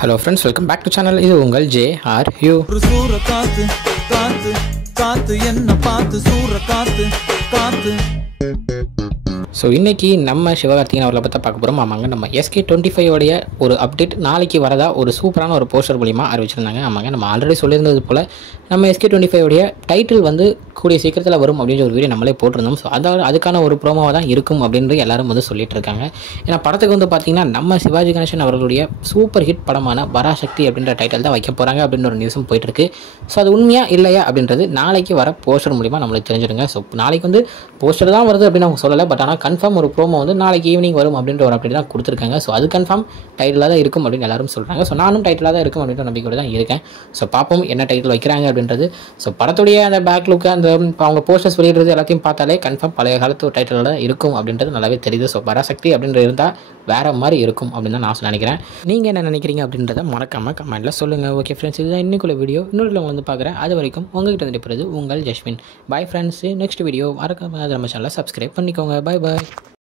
Hello friends, welcome back to channel. இது உங்கள் JRU. ஒரு சூற காத்து காத்து காத்து என்ன பார்த்து சூற காத்து காத்து. ஸோ இன்றைக்கி நம்ம சிவகார்த்திகேயன் அவர்களை பற்றி பார்க்க போகிறோம். ஆமாங்க, நம்ம SK25 உடைய ஒரு அப்டேட் நாளைக்கு வரதா ஒரு சூப்பரான ஒரு போஸ்டர் மூலியமாக அறிவிச்சிருந்தாங்க. ஆமாங்க, நம்ம ஆல்ரெடி சொல்லியிருந்தது போல் நம்ம SK25 உடைய டைட்டில் வந்து கூடிய சீக்கிரத்தில் வரும் அப்படின்ற ஒரு வீடியோ நம்மளே போட்டிருந்தோம். ஸோ அதுக்கான ஒரு ப்ரோமோவாக தான் இருக்கும் அப்படின்றது எல்லாரும் வந்து சொல்லிட்டு இருக்காங்க. ஏன்னா படத்துக்கு வந்து பார்த்திங்கன்னா நம்ம சிவாஜி கணேசன் அவர்களுடைய சூப்பர் ஹிட் படமான பராசக்தி அப்படின்ற டைட்டில் தான் வைக்க போகிறாங்க அப்படின்ற ஒரு நியூஸும் போயிட்டுருக்கு. ஸோ அது உண்மையாக இல்லையா அப்படின்றது நாளைக்கு வர போஸ்டர் மூலிமா நம்மளுக்கு தெரிஞ்சிடுங்க. ஸோ நாளைக்கு வந்து போஸ்டர் தான் வருது அப்படின்னு அவங்க சொல்லலை, பட் ஆனால் கன்ஃபார்ம் ஒரு ப்ரோமோ வந்து நாளைக்கு ஈவினிங் வரும் அப்படின்ற ஒரு அப்டேட் தான் கொடுத்துருக்காங்க. ஸோ அது கன்ஃபார்ம் டைட்டிலாக தான் இருக்கும் அப்படின்னு எல்லாரும் சொல்கிறாங்க. ஸோ நானும் டைட்டிலாக தான் இருக்கும் அப்படின்ற நம்பிக்கையோடு தான் இருக்கேன். ஸோ பார்ப்போம் என்ன டைட்டில் வைக்கிறாங்க அப்படின்றது. ஸோ படத்துடைய அந்த பேக் லுக்கு அந்த அவங்க போஸ்டர்ஸ் வெளியிடுறது எல்லாத்தையும் பார்த்தாலே கன்ஃபார்ம் பழைய காலத்து டைட்டிலோட இருக்கும் அப்படின்றது நல்லாவே தெரியுது. ஸோ பராசக்தி அப்படின்றது இருந்தால் வேறு மாதிரி இருக்கும் அப்படின்னு தான் நான் நினைக்கிறேன். நீங்கள் என்ன நினைக்கிறீங்க அப்படின்றத மறக்காமல் கமெண்ட்டில் சொல்லுங்கள். ஓகே ஃப்ரெண்ட்ஸ், இதுதான் இன்னைக்குள்ள வீடியோ. இன்னொரு வந்து பார்க்குறேன். அது வரைக்கும் உங்கள்கிட்ட நினைப்பது உங்கள் Jaswin. Bye friends. Next video மறக்காம நம்ம சேனலை சப்ஸ்கிரைப் பண்ணிக்கோங்க. பாய் பாய்.